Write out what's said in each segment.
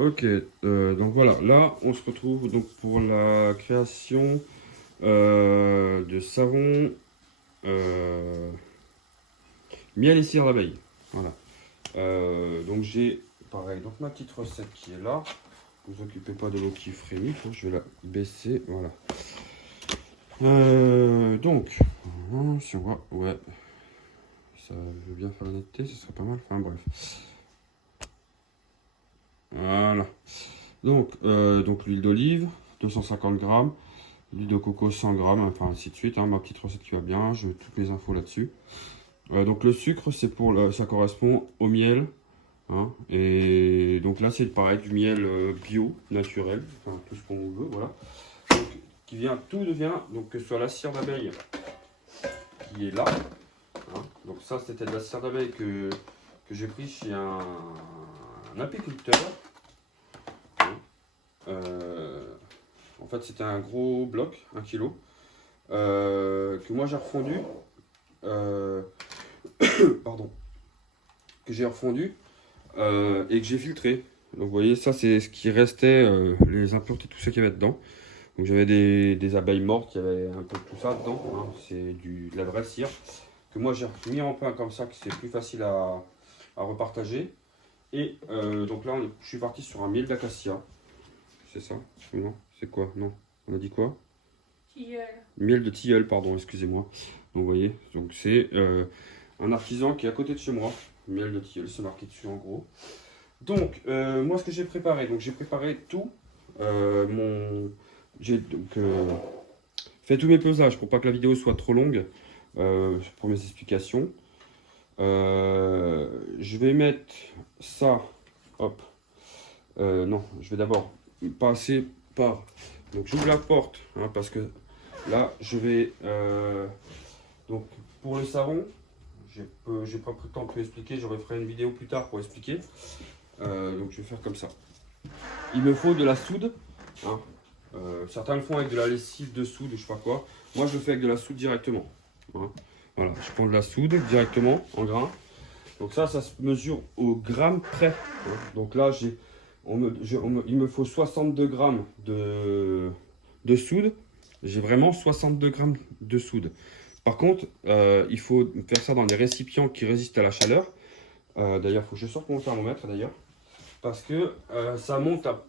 Ok, donc voilà, là on se retrouve donc pour la création de savon miel et cire d'abeille. Voilà. Donc j'ai pareil, donc ma petite recette qui est là. Ne vous occupez pas de l'eau qui frémit, hein, je vais la baisser, voilà. Donc, si on voit, ouais, ça veut bien faire la netteté, ce serait pas mal, enfin bref. Voilà. Donc l'huile d'olive, 250 grammes, l'huile de coco 100 grammes, enfin ainsi de suite, hein, ma petite recette qui va bien, je toutes mes infos là-dessus. Donc le sucre, c'est ça correspond au miel, hein, et donc là c'est pareil, du miel bio, naturel, enfin tout ce qu'on veut, voilà. Donc, tout devient, donc que ce soit la cire d'abeille qui est là, hein, donc ça c'était de la cire d'abeille que j'ai pris chez un apiculteur. En fait, c'était un gros bloc, 1 kg, que moi j'ai refondu, euh, pardon, que j'ai refondu et que j'ai filtré. Donc vous voyez, ça c'est ce qui restait, les impuretés, tout ça qu'il y avait dedans. Donc j'avais des abeilles mortes, il y avait un peu de tout ça dedans, hein. C'est de la vraie cire que moi j'ai mis en pain comme ça, que c'est plus facile à repartager. Et donc là, je suis parti sur un miel d'acacia. C'est ça? Non? C'est quoi? Non? On a dit quoi? Tilleul. Miel de tilleul, pardon, excusez-moi. Donc vous voyez, donc c'est un artisan qui est à côté de chez moi. Miel de tilleul, c'est marqué dessus en gros. Donc moi ce que j'ai préparé, donc j'ai préparé tout. J'ai donc fait tous mes pesages pour pas que la vidéo soit trop longue pour mes explications. Je vais mettre ça, hop. Non, je vais d'abord passer par. Donc j'ouvre la porte, hein, parce que là je vais. Donc pour le savon, j'ai pas pris le temps de tout expliquer, j'aurais fait une vidéo plus tard pour expliquer. Donc je vais faire comme ça. Il me faut de la soude, hein. Certains le font avec de la lessive de soude ou je sais pas quoi. Moi je le fais avec de la soude directement, hein. Voilà, je prends de la soude directement en grain. Donc ça se mesure au gramme près, hein. Donc là il me faut 62 grammes de soude. J'ai vraiment 62 grammes de soude. Par contre, il faut faire ça dans des récipients qui résistent à la chaleur. D'ailleurs, il faut que je sorte mon thermomètre d'ailleurs. Parce que ça monte à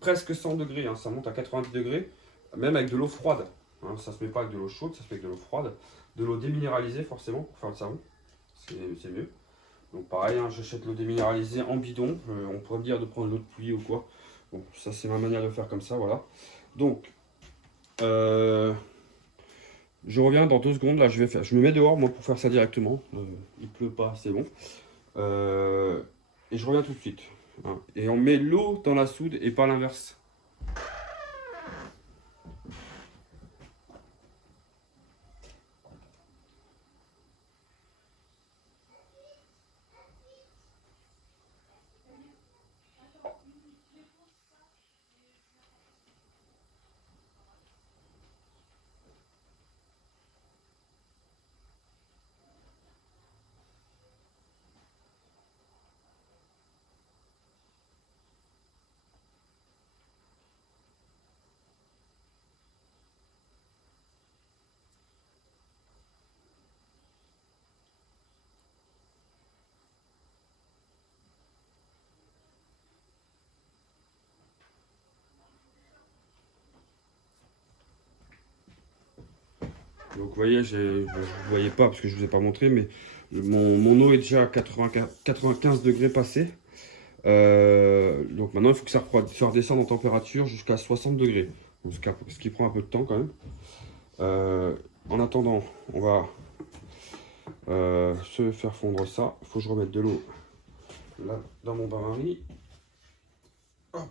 presque 100 degrés, hein, ça monte à 90 degrés, même avec de l'eau froide, hein. Ça se met pas avec de l'eau chaude, ça se fait avec de l'eau froide. De l'eau déminéralisée forcément pour faire le savon, c'est mieux. Donc pareil, hein, j'achète l'eau déminéralisée en bidon. On pourrait me dire de prendre l'eau de pluie ou quoi. Bon, ça c'est ma manière de faire comme ça, voilà. Donc, je reviens dans 2 secondes. Là, je me mets dehors moi pour faire ça directement. Il pleut pas, c'est bon. Et je reviens tout de suite, hein. Et on met l'eau dans la soude et pas l'inverse. Donc vous voyez, vous ne voyez pas parce que je ne vous ai pas montré, mais mon eau est déjà à 95 degrés passé. Donc maintenant, il faut que ça redescende en température jusqu'à 60 degrés. Donc, ce qui prend un peu de temps quand même. En attendant, on va se faire fondre ça. Il faut que je remette de l'eau là dans mon bain-marie. Hop.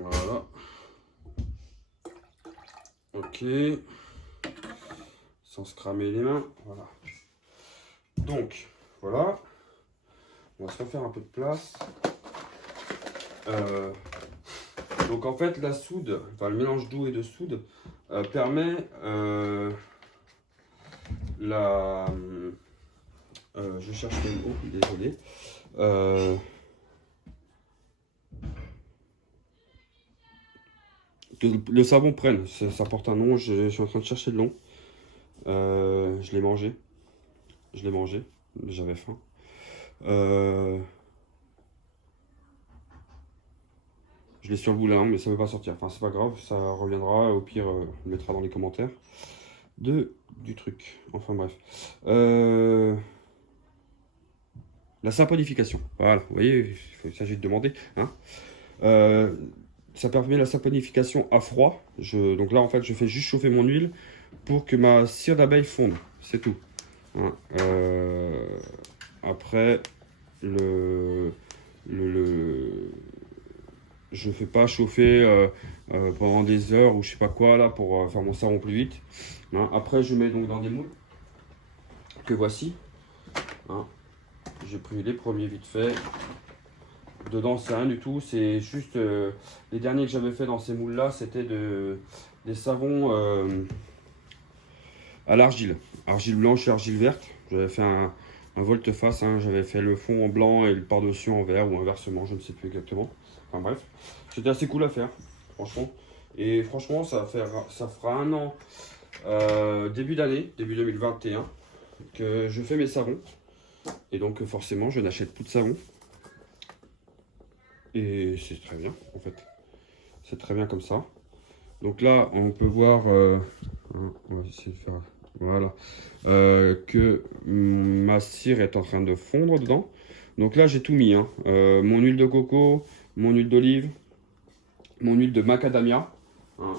Voilà. Ok. Sans se cramer les mains. Voilà. Donc, voilà. On va se refaire un peu de place. Donc en fait, la soude, enfin le mélange d'eau et de soude permet Je cherche le mot, désolé. Que le savon prenne, ça porte un nom, je suis en train de chercher le nom. Je l'ai mangé. J'avais faim. Je l'ai sur le bout de la langue, mais ça ne veut pas sortir. Enfin, c'est pas grave, ça reviendra. Au pire, on le mettra dans les commentaires du truc. Enfin, bref. La saponification. Voilà, vous voyez, il s'agit de demander. Hein. Ça permet la saponification à froid. Donc là, en fait, je fais juste chauffer mon huile pour que ma cire d'abeille fonde. C'est tout. Hein. Après, je fais pas chauffer pendant des heures ou je sais pas quoi là pour faire mon savon plus vite. Hein. Après, je mets donc dans des moules que voici. Hein. J'ai pris les premiers vite fait. Dedans, c'est rien du tout. C'est juste les derniers que j'avais fait dans ces moules là, c'était des savons à l'argile. Argile blanche et argile verte. J'avais fait un volte-face. Hein. J'avais fait le fond en blanc et le par-dessus en vert ou inversement, je ne sais plus exactement. Enfin bref, c'était assez cool à faire, franchement. Et franchement, ça fera un an, début d'année, début 2021, que je fais mes savons. Et donc forcément, je n'achète plus de savon. Et c'est très bien, en fait. C'est très bien comme ça. Donc là, on peut voir, on va essayer de faire, voilà, que ma cire est en train de fondre dedans. Donc là, j'ai tout mis, hein. Mon huile de coco, mon huile d'olive, mon huile de macadamia, hein,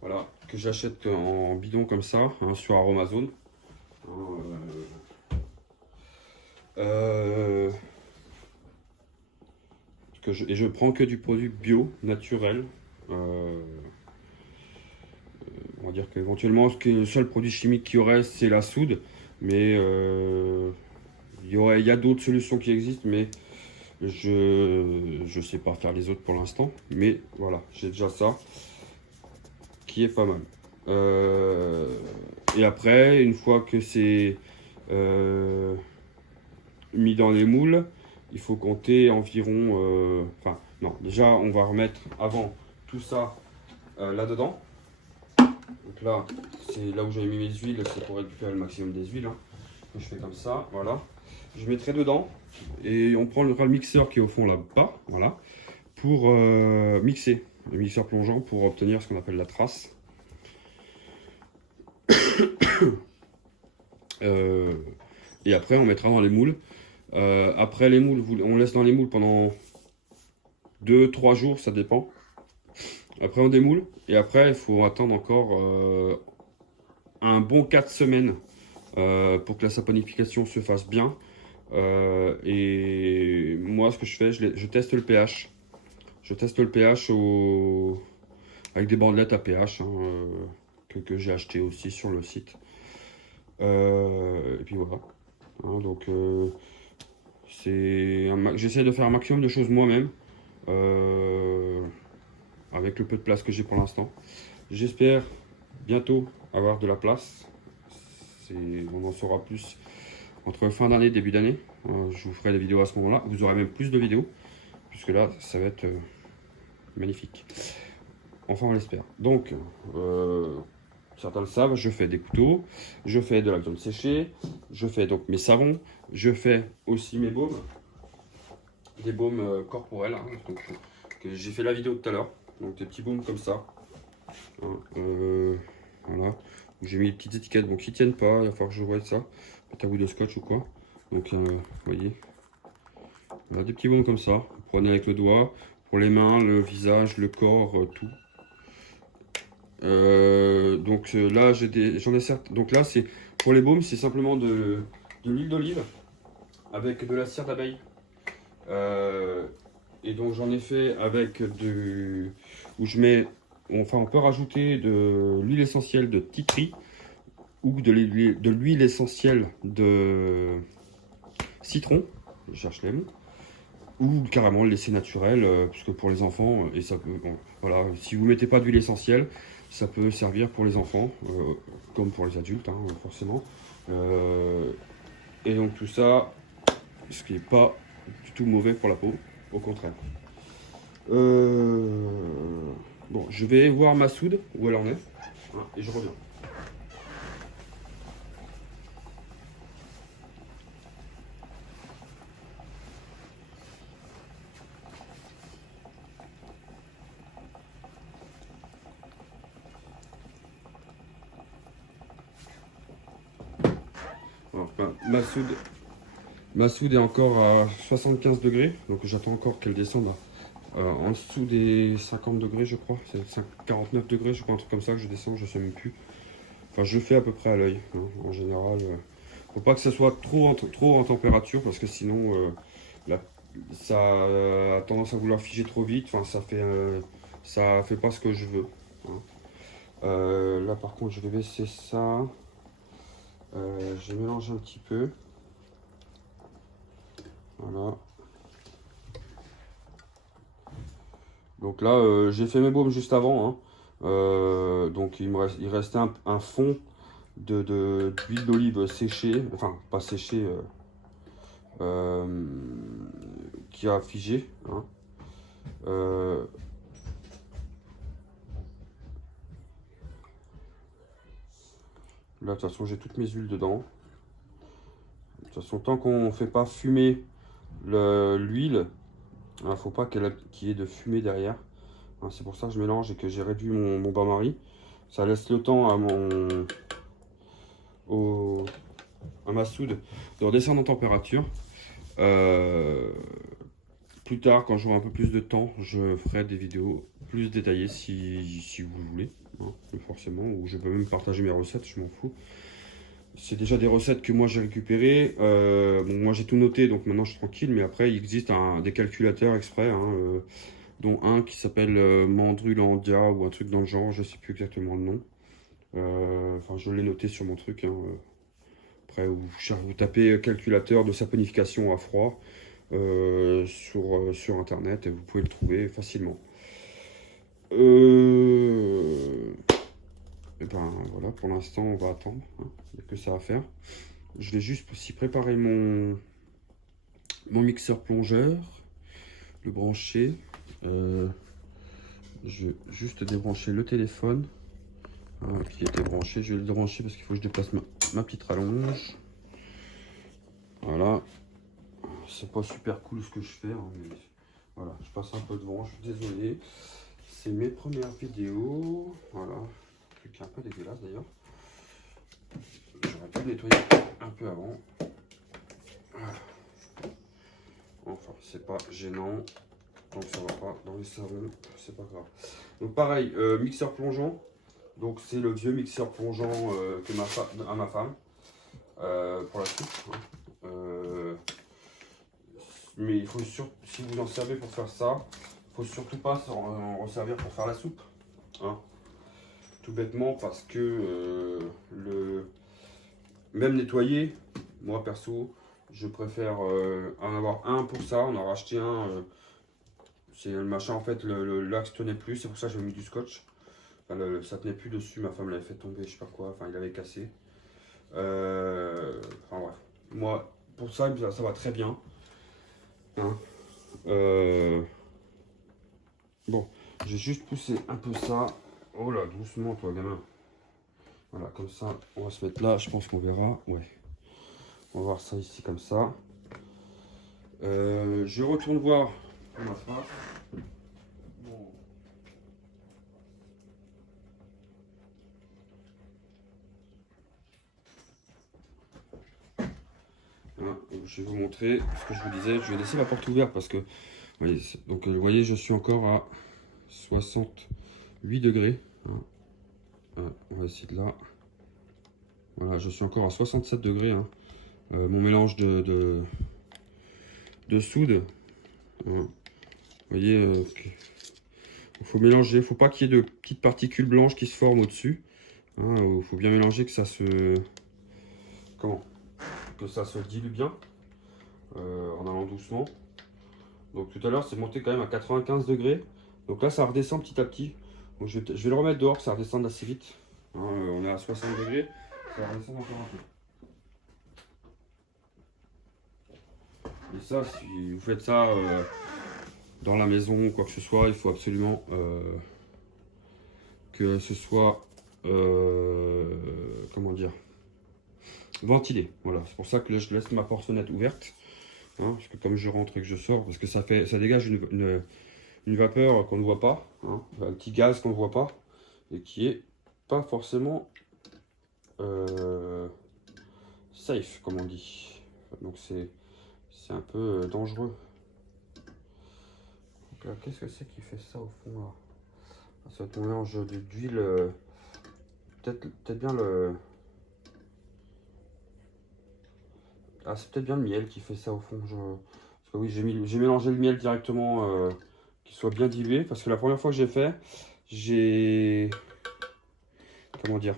voilà, que j'achète en bidon comme ça, hein, sur Aromazone. Et je prends que du produit bio, naturel. On va dire qu'éventuellement, le seul produit chimique qu'il y aurait, c'est la soude. Mais il y a d'autres solutions qui existent, mais je sais pas faire les autres pour l'instant. Mais voilà, j'ai déjà ça, qui est pas mal. Et après, une fois que c'est mis dans les moules, il faut compter environ... Enfin, non, déjà, on va remettre avant tout ça là-dedans. Donc là, c'est là où j'avais mis mes huiles, c'est pour récupérer le maximum des huiles. Hein. Je fais comme ça, voilà. Je mettrai dedans et on prendra le mixeur qui est au fond là-bas, voilà, pour mixer. Le mixeur plongeant pour obtenir ce qu'on appelle la trace. Et après, on mettra dans les moules. Après les moules, on laisse dans les moules pendant 2-3 jours, ça dépend. Après on démoule et après il faut attendre encore un bon 4 semaines pour que la saponification se fasse bien. Et moi ce que je fais, je teste le pH. Je teste le pH avec des bandelettes à pH hein, que j'ai acheté aussi sur le site. Et puis voilà. Hein, donc j'essaie de faire un maximum de choses moi-même. Avec le peu de place que j'ai pour l'instant. J'espère bientôt avoir de la place. On en saura plus entre fin d'année, début d'année. Je vous ferai des vidéos à ce moment-là. Vous aurez même plus de vidéos, puisque là, ça va être magnifique. Enfin, on l'espère. Donc, certains le savent, je fais des couteaux, je fais de la viande séchée, je fais donc mes savons, je fais aussi mes baumes, des baumes corporels. Hein, donc, que j'ai fait la vidéo tout à l'heure. Donc des petits baumes comme ça. Hein, voilà. J'ai mis des petites étiquettes bon, qui tiennent pas. Il va falloir que je voie ça. Peut-être un bout de scotch ou quoi. Donc vous voyez. Voilà, des petits baumes comme ça. Vous prenez avec le doigt. Pour les mains, le visage, le corps, tout. Donc là j'en ai certes. Donc là c'est pour les baumes, c'est simplement de l'huile d'olive avec de la cire d'abeille. Et donc j'en ai fait avec où je mets, enfin on peut rajouter de l'huile essentielle de titri ou de l'huile essentielle de citron, je cherche les mots, ou carrément le laisser naturel, puisque pour les enfants, et ça peut, bon, voilà, si vous mettez pas d'huile essentielle, Ça peut servir pour les enfants, comme pour les adultes, hein, forcément. Et donc tout ça, ce qui n'est pas du tout mauvais pour la peau, au contraire. Bon, je vais voir ma soude, où elle en est, hein, et je reviens. Alors, ma soude est encore à 75 degrés, donc j'attends encore qu'elle descende en dessous des 50 degrés, je crois. C'est 49 degrés, je crois, un truc comme ça que je descends, je sais même plus. Enfin, je fais à peu près à l'œil, hein, en général. Faut pas que ça soit trop en température, parce que sinon, ça a tendance à vouloir figer trop vite. Enfin, ça fait pas ce que je veux, hein. Là, par contre, je vais baisser ça. Je mélange un petit peu. Voilà. Donc là, j'ai fait mes baumes juste avant, hein. Donc il restait un fond d'huile d'olive séchée, enfin pas séchée, qui a figé, hein. Là, de toute façon, j'ai toutes mes huiles dedans. De toute façon, tant qu'on ne fait pas fumer l'huile, il ne faut pas qu'il y ait de fumée derrière. Hein, c'est pour ça que je mélange et que j'ai réduit mon bain-marie. Ça laisse le temps à ma soude de redescendre en température. Plus tard, quand j'aurai un peu plus de temps, je ferai des vidéos plus détaillées si vous voulez, hein, forcément, ou je peux même partager mes recettes, je m'en fous. C'est déjà des recettes que moi j'ai récupérées. Bon, moi j'ai tout noté, donc maintenant je suis tranquille, mais après il existe des calculateurs exprès, hein, dont un qui s'appelle Mandrulandia ou un truc dans le genre, je sais plus exactement le nom. Enfin, je l'ai noté sur mon truc, hein. Après, vous tapez calculateur de saponification à froid sur internet et vous pouvez le trouver facilement. Et ben voilà, pour l'instant on va attendre, hein. Il n'y a que ça à faire. Je vais juste aussi préparer mon mixeur plongeur, le brancher. Je vais juste débrancher le téléphone, hein, qui était branché. Je vais le débrancher parce qu'il faut que je déplace ma petite rallonge. Voilà. C'est pas super cool ce que je fais, hein, mais voilà, je passe un peu devant, je suis désolé. C'est mes premières vidéos. Voilà. Le truc est un peu dégueulasse d'ailleurs. J'aurais pu le nettoyer un peu avant. Voilà. Enfin, c'est pas gênant. Donc ça va pas dans les savons, c'est pas grave. Donc pareil, mixeur plongeant. Donc c'est le vieux mixeur plongeant que à ma femme pour la soupe, hein. Mais il faut si vous en servez pour faire ça, il faut surtout pas en resservir pour faire la soupe, hein. Tout bêtement parce que même nettoyer, moi perso, je préfère en avoir un pour ça. On a racheté un. C'est le machin, en fait, l'axe tenait plus, c'est pour ça que j'ai mis du scotch. Enfin, ça tenait plus dessus, ma femme l'avait fait tomber, je sais pas quoi, enfin il avait cassé. Enfin bref, moi pour ça va très bien, hein. Bon, j'ai juste poussé un peu ça. Oh là, doucement toi gamin. Voilà, comme ça, on va se mettre là, je pense qu'on verra. Ouais, on va voir ça ici comme ça. Je retourne voir ma face. Bon. Voilà, je vais vous montrer ce que je vous disais. Je vais laisser la porte ouverte parce que, voyez, donc vous voyez, je suis encore à 68 degrés, hein. On va essayer de là. Voilà, je suis encore à 67 degrés, hein. Mon mélange de soude, hein. Vous voyez, il faut mélanger, il ne faut pas qu'il y ait de petites particules blanches qui se forment au-dessus, hein. Il faut bien mélanger que ça se... Comment? Que ça se dilue bien, en allant doucement. Donc tout à l'heure c'est monté quand même à 95 degrés. Donc là ça redescend petit à petit. Donc, je vais le remettre dehors, ça va redescendre assez vite. Hein, on est à 60 degrés, ça va redescendre encore un peu. Et ça, si vous faites ça dans la maison ou quoi que ce soit, il faut absolument que ce soit, comment dire, ventilé. Voilà, c'est pour ça que là, je laisse ma porte-fenêtre ouverte. Hein, parce que comme je rentre et que je sors, parce que ça dégage une vapeur qu'on ne voit pas, hein, un petit gaz qu'on ne voit pas, et qui est pas forcément safe, comme on dit. Donc c'est un peu dangereux. Qu'est-ce que c'est qui fait ça au fond là? Ça va mélange d'huile, peut-être bien le... Ah, c'est peut-être bien le miel qui fait ça au fond. Parce que oui, j'ai mélangé le miel directement, qu'il soit bien dilué, parce que la première fois que j'ai fait, comment dire,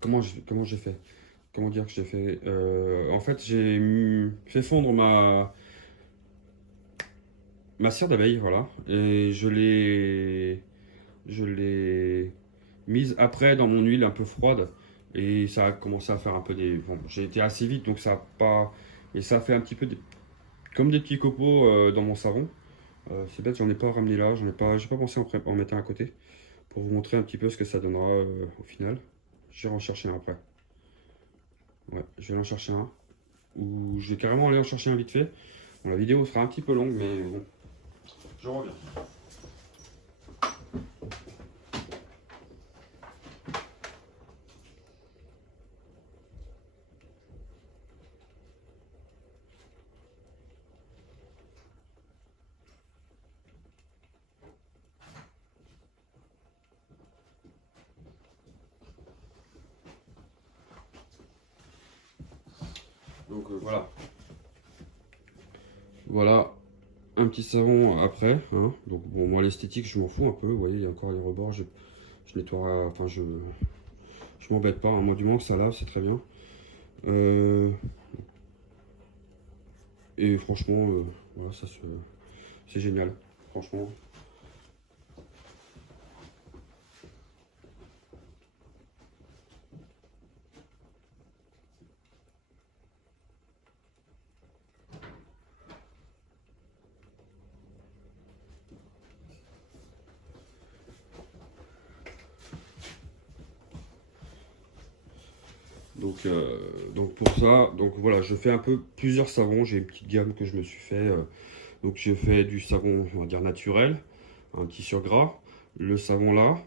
comment j'ai fait, comment dire que j'ai fait, en fait j'ai fait fondre ma cire d'abeille, voilà, et je l'ai mise après dans mon huile un peu froide, et ça a commencé à faire un peu des, bon, j'ai été assez vite, donc ça a pas, et ça a fait un petit peu comme des petits copeaux dans mon savon. C'est bête, j'en ai pas ramené là, j'ai pas pensé en mettre un à côté pour vous montrer un petit peu ce que ça donnera au final. Je vais en chercher un après. Ouais, je vais en chercher un. Ou je vais carrément aller en chercher un vite fait. Bon, la vidéo sera un petit peu longue, mais bon, je reviens. Donc voilà. Voilà un petit savon après. Hein. Donc bon, moi l'esthétique, je m'en fous un peu. Vous voyez, il y a encore les rebords. Je nettoie. Enfin, je m'embête pas. Hein. Moi, du moment que ça lave, c'est très bien. Et franchement, voilà, c'est génial. Franchement. Donc pour ça, donc voilà, je fais un peu plusieurs savons. J'ai une petite gamme que je me suis fait. Donc j'ai fait du savon, on va dire naturel, un petit sur gras. Le savon là,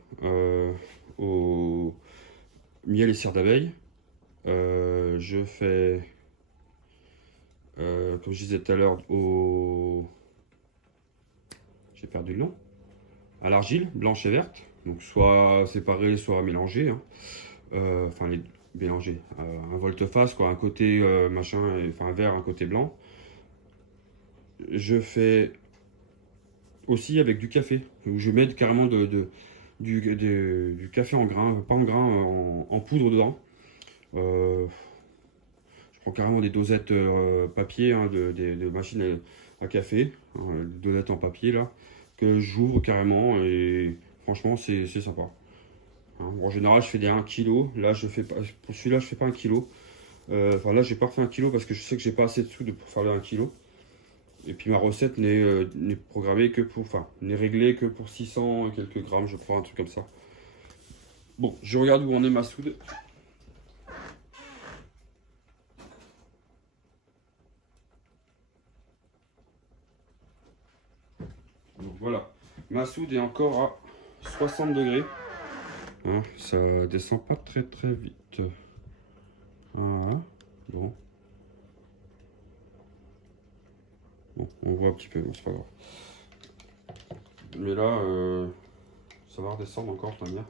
au miel et cire d'abeille. Je fais, comme je disais tout à l'heure, j'ai perdu le nom, à l'argile blanche et verte. Donc soit séparé, soit mélangé. Hein. Enfin les mélanger. Un volte-face, quoi, un côté machin, enfin vert, un côté blanc. Je fais aussi avec du café, où je mets carrément du café en grain, pas en grain, en poudre dedans. Je prends carrément des dosettes papier, hein, de machines à café, hein, des dosettes en papier là, que j'ouvre carrément et franchement c'est sympa. Hein. En général je fais des 1 kg, là je fais pas, pour celui-là je fais pas 1 kg. Enfin là j'ai pas refait 1 kg parce que je sais que j'ai pas assez de sous pour faire le 1 kg. Et puis ma recette n'est programmée que pour, enfin, n'est réglée que pour 600 et quelques grammes, je crois, un truc comme ça. Bon, je regarde où en est ma soude. Donc voilà, ma soude est encore à 60 degrés. Hein, ça descend pas très très vite. Voilà, bon. Bon, on voit un petit peu, bon, c'est pas grave. Mais là, ça va redescendre encore, ta mère.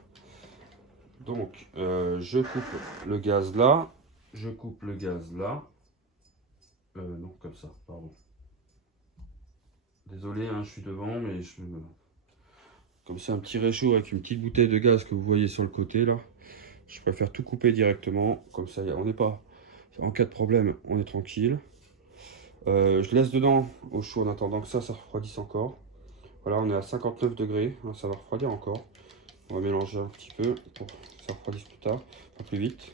Donc, je coupe le gaz là. Je coupe le gaz là. Non, comme ça, pardon. Désolé, hein, je suis devant, mais comme c'est un petit réchaud avec une petite bouteille de gaz que vous voyez sur le côté là, je préfère tout couper directement. Comme ça, on n'est pas... En cas de problème, on est tranquille. Je laisse dedans au chaud en attendant que ça refroidisse encore. Voilà, on est à 59 degrés, hein, ça va refroidir encore. On va mélanger un petit peu pour que ça refroidisse plus tard, pas plus vite.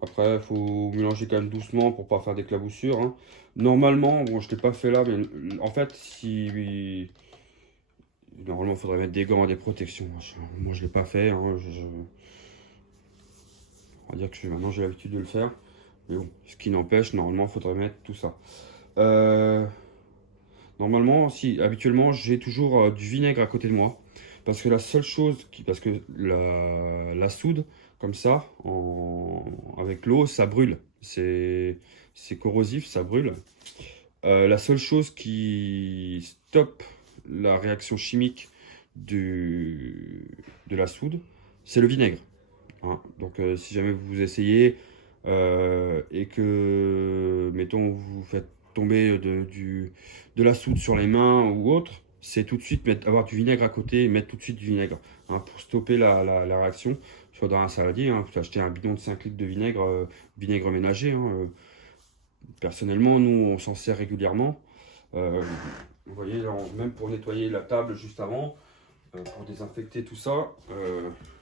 Après, il faut mélanger quand même doucement pour pas faire d'éclaboussures, hein. Normalement, bon, je ne l'ai pas fait là, mais en fait, si normalement, il faudrait mettre des gants et des protections. Moi, je ne l'ai pas fait, hein. On va dire que maintenant, j'ai l'habitude de le faire. Mais bon, ce qui n'empêche, normalement, il faudrait mettre tout ça. Normalement, si, habituellement, j'ai toujours du vinaigre à côté de moi. Parce que la seule chose, parce que la soude, comme ça, avec l'eau, ça brûle. C'est corrosif, ça brûle. La seule chose qui stoppe la réaction chimique de la soude, c'est le vinaigre, hein. Donc si jamais vous essayez et que, mettons, vous faites tomber de la soude sur les mains ou autre, c'est tout de suite avoir du vinaigre à côté et mettre tout de suite du vinaigre, hein, pour stopper la réaction. Soit dans un saladier, hein, vous achetez un bidon de 5 litres de vinaigre, vinaigre ménager, hein. Personnellement, nous, on s'en sert régulièrement. Vous voyez, même pour nettoyer la table juste avant, pour désinfecter tout ça,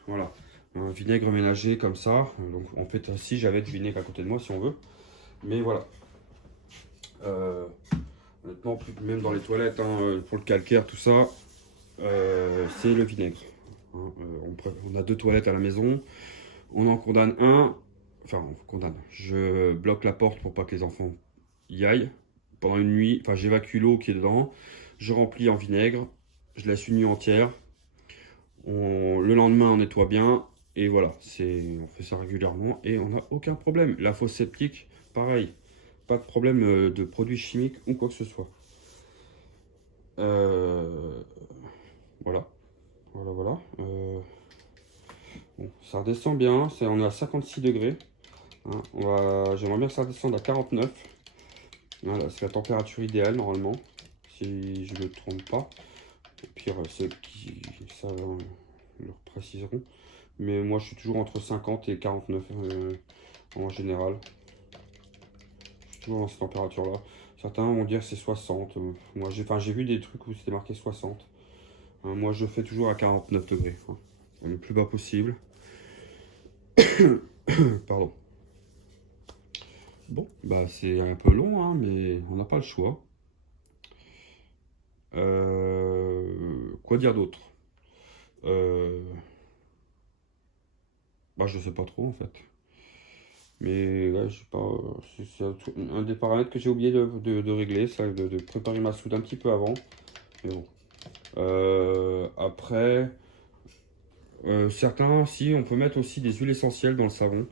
voilà, un vinaigre ménager comme ça. Donc en fait, si j'avais du vinaigre à côté de moi, si on veut, mais voilà. Honnêtement, même dans les toilettes, hein, pour le calcaire, tout ça, c'est le vinaigre, hein. On a 2 toilettes à la maison, on en condamne un, enfin on condamne. Je bloque la porte pour pas que les enfants y aillent. Pendant une nuit, enfin j'évacue l'eau qui est dedans, je remplis en vinaigre, je laisse une nuit entière. Le lendemain, on nettoie bien. Et voilà, on fait ça régulièrement et on n'a aucun problème. La fosse septique, pareil. Pas de problème de produits chimiques ou quoi que ce soit. Voilà. Voilà, voilà. Bon, ça redescend bien. On est à 56 degrés, hein. J'aimerais bien que ça redescende à 49. Voilà, c'est la température idéale normalement, si je ne me trompe pas. Au pire, ceux qui savent le préciseront. Mais moi, je suis toujours entre 50 et 49 en général. Je suis toujours dans cette température-là. Certains vont dire que c'est 60. Moi, j'ai vu des trucs où c'était marqué 60. Moi, je fais toujours à 49 degrés, hein, le plus bas possible. Pardon. Bon, bah c'est un peu long, hein, mais on n'a pas le choix. Quoi dire d'autre? Bah, je sais pas trop en fait. Mais là, je sais pas, c'est un des paramètres que j'ai oublié de régler, ça, de préparer ma soude un petit peu avant. Mais bon. Après, certains, si, on peut mettre aussi des huiles essentielles dans le savon.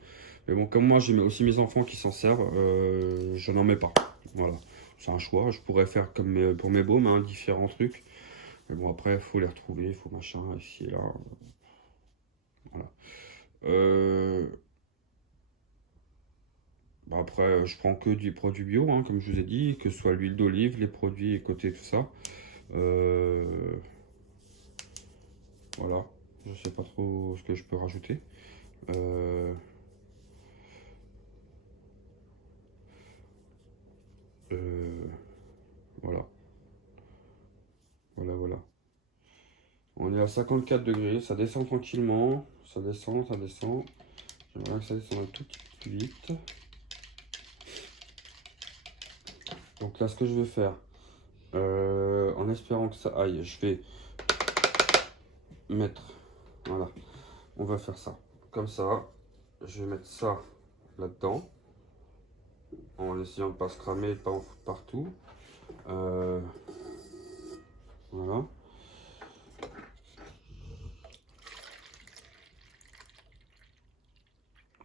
Mais bon, comme moi, j'ai aussi mes enfants qui s'en servent, je n'en mets pas. Voilà, c'est un choix. Je pourrais faire comme pour mes baumes, hein, différents trucs. Mais bon, après, il faut les retrouver, il faut machin, ici et là. Voilà. Bah après, je prends que du produit bio, hein, comme je vous ai dit, que ce soit l'huile d'olive, les produits côté tout ça. Voilà, je sais pas trop ce que je peux rajouter. Euh, euh, voilà, voilà, voilà. On est à 54 degrés, ça descend tranquillement, ça descend, ça descend. J'aimerais que ça descende un tout petit peu plus vite. Donc là, ce que je vais faire, en espérant que ça aille, je vais mettre, voilà, on va faire ça, comme ça. Je vais mettre ça là-dedans, en essayant de ne pas se cramer, de ne pas en foutre partout. Voilà.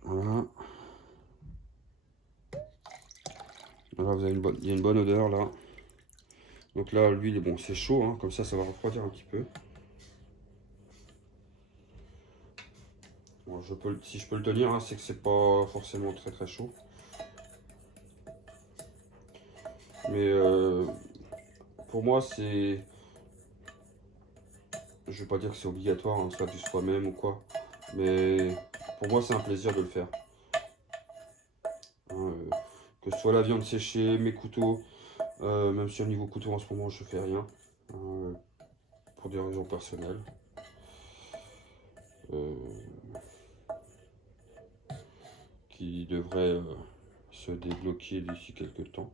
Voilà. Voilà, vous avez il y a une bonne odeur là. Donc là, l'huile, bon, c'est chaud, hein, comme ça va refroidir un petit peu. Bon, si je peux le tenir, hein, c'est que c'est pas forcément très très chaud. Mais pour moi, c'est... Je vais pas dire que c'est obligatoire, hein, soit du soi-même ou quoi. Mais pour moi, c'est un plaisir de le faire. Hein, que que ce soit la viande séchée, mes couteaux, même si au niveau couteau en ce moment je fais rien, pour des raisons personnelles. Qui devrait se débloquer d'ici quelques temps.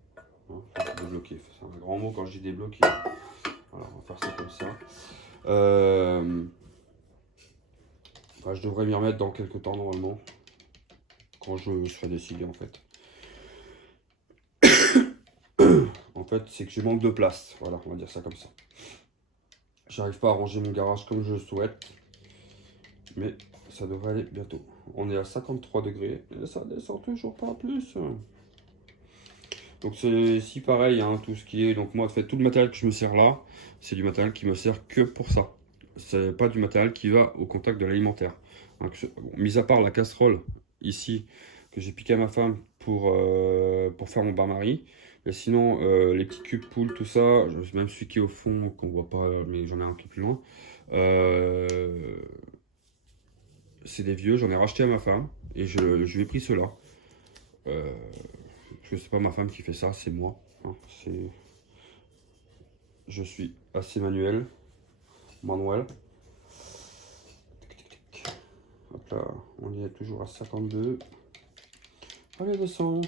Hein, enfin, débloquer, c'est un grand mot quand je dis débloquer. Voilà, on va faire ça comme ça. Bah, je devrais m'y remettre dans quelques temps normalement, quand je serai décidé en fait. En fait, c'est que je manque de place. Voilà, on va dire ça comme ça. J'arrive pas à ranger mon garage comme je le souhaite, mais ça devrait aller bientôt. On est à 53 degrés et ça descend toujours pas plus. Donc c'est ici pareil, hein, tout ce qui est... Donc moi, en fait, tout le matériel que je me sers là, c'est du matériel qui me sert que pour ça. C'est pas du matériel qui va au contact de l'alimentaire. Hein, bon, mis à part la casserole ici, que j'ai piqué à ma femme pour faire mon bain-marie. Et sinon, les petits cubes poules, tout ça, même celui qui est au fond, qu'on voit pas, mais j'en ai un qui est plus loin. C'est des vieux, j'en ai racheté à ma femme et je lui ai pris ceux-là. Parce que c'est pas ma femme qui fait ça, c'est moi. Hein, je suis assez manuel. Hop là, on y est toujours à 52. Allez, descend.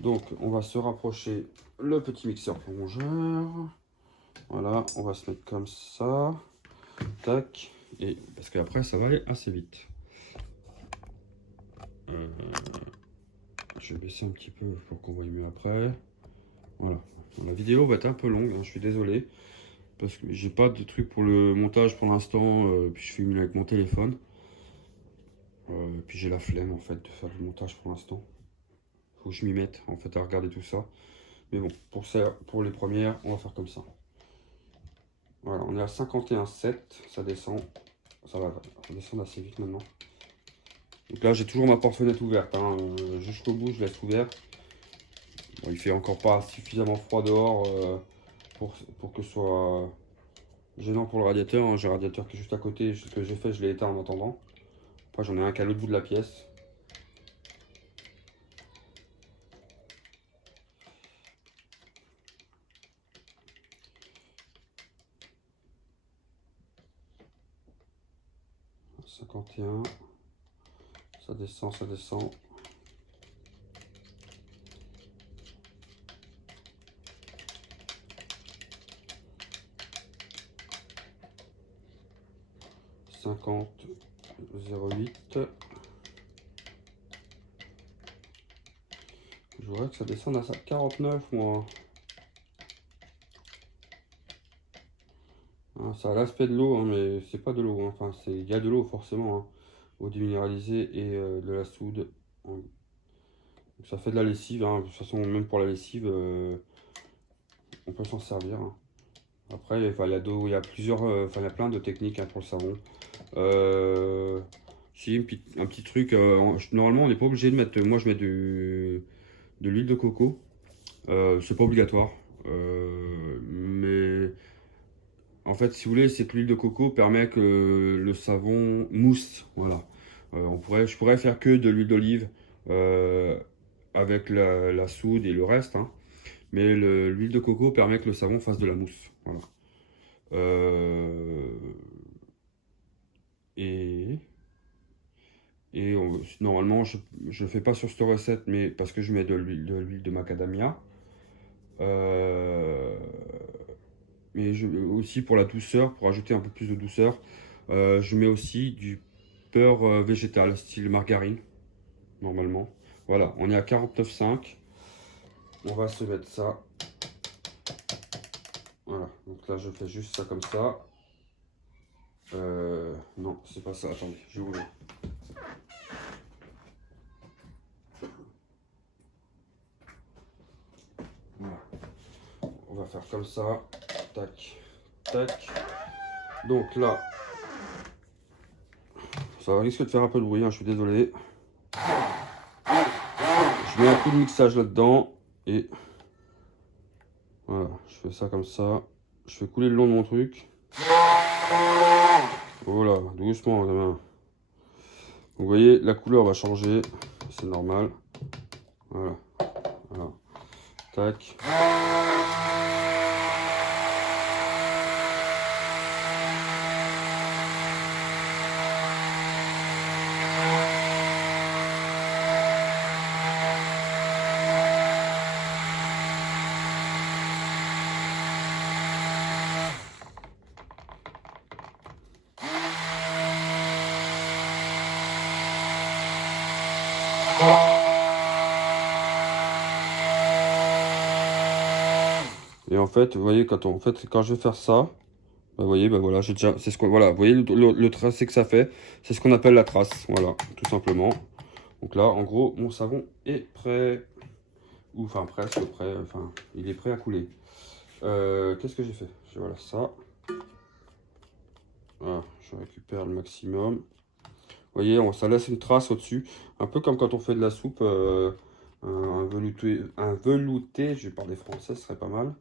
Donc, on va se rapprocher le petit mixeur plongeur. Voilà, on va se mettre comme ça. Tac. Et parce qu'après, ça va aller assez vite. Je vais baisser un petit peu pour qu'on voie mieux après. Voilà. La vidéo va être un peu longue, hein, je suis désolé. Parce que j'ai pas de truc pour le montage pour l'instant. Puis je filme avec mon téléphone. Puis j'ai la flemme en fait de faire du montage pour l'instant. Faut que je m'y mette en fait à regarder tout ça. Mais bon, pour ça, pour les premières, on va faire comme ça. Voilà, on est à 51,7, ça descend. Ça va descendre assez vite maintenant. Donc là, j'ai toujours ma porte-fenêtre ouverte. Hein. Jusqu'au bout, je laisse ouvert. Bon, il fait encore pas suffisamment froid dehors pour que ce soit gênant pour le radiateur. Hein. J'ai un radiateur qui est juste à côté. Ce que j'ai fait, je l'ai éteint en attendant. Après, j'en ai un qui est à l'autre bout de la pièce. « 51, ça descend, ça descend. » 50, 0,8. Je voudrais que ça descende à 49, moi. Hein, ça a l'aspect de l'eau, hein, mais c'est pas de l'eau. Hein. Enfin, il y a de l'eau forcément. Hein. Eau déminéralisée et de la soude. Donc, ça fait de la lessive. Hein. De toute façon, même pour la lessive, on peut s'en servir. Hein. Après, il y a plusieurs, il y a plein de techniques hein, pour le savon. Si, un petit truc, normalement on n'est pas obligé de mettre, moi je mets de l'huile de coco, c'est pas obligatoire, mais en fait si vous voulez c'est que l'huile de coco permet que le savon mousse, voilà. Je pourrais faire que de l'huile d'olive avec la soude et le reste, hein, mais l'huile de coco permet que le savon fasse de la mousse, voilà. Et normalement, je ne fais pas sur cette recette, mais parce que je mets de l'huile de macadamia. Mais aussi pour la douceur, pour ajouter un peu plus de douceur, je mets aussi du beurre végétal, style margarine, normalement. Voilà, on est à 49,5. On va se mettre ça. Voilà, donc là je fais juste ça comme ça. Non, c'est pas ça, attendez, je vais ouvrir. Voilà. On va faire comme ça. Tac, tac. Donc là, ça risque de faire un peu de bruit, hein, je suis désolé. Je mets un coup de mixage là-dedans. Et voilà, je fais ça comme ça. Je fais couler le long de mon truc. Voilà, doucement, les mains. Vous voyez, la couleur va changer. C'est normal. Voilà. Voilà. Tac. Et en fait, vous voyez, quand je vais faire ça, bah, vous voyez, bah voilà, j'ai déjà, c'est ce qu'on, voilà, vous voyez le tracé que ça fait, c'est ce qu'on appelle la trace, voilà, tout simplement. Donc là, en gros, mon savon est prêt, ou enfin presque prêt, enfin, il est prêt à couler. Qu'est-ce que j'ai fait? Voilà ça. Voilà, je récupère le maximum. Vous voyez, ça laisse une trace au-dessus, un peu comme quand on fait de la soupe, un velouté, je vais parler français, ce serait pas mal.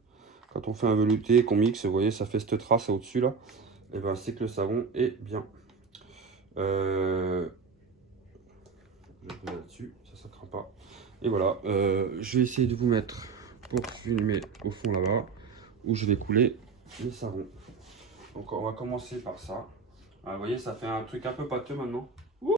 Quand on fait un velouté, qu'on mixe, vous voyez, ça fait cette trace au-dessus là. Et ben c'est que le savon est bien. Je vais là-dessus, ça craint pas. Et voilà, je vais essayer de vous mettre pour filmer au fond là-bas, où je vais couler les savons. Donc on va commencer par ça. Ah, vous voyez, ça fait un truc un peu pâteux maintenant.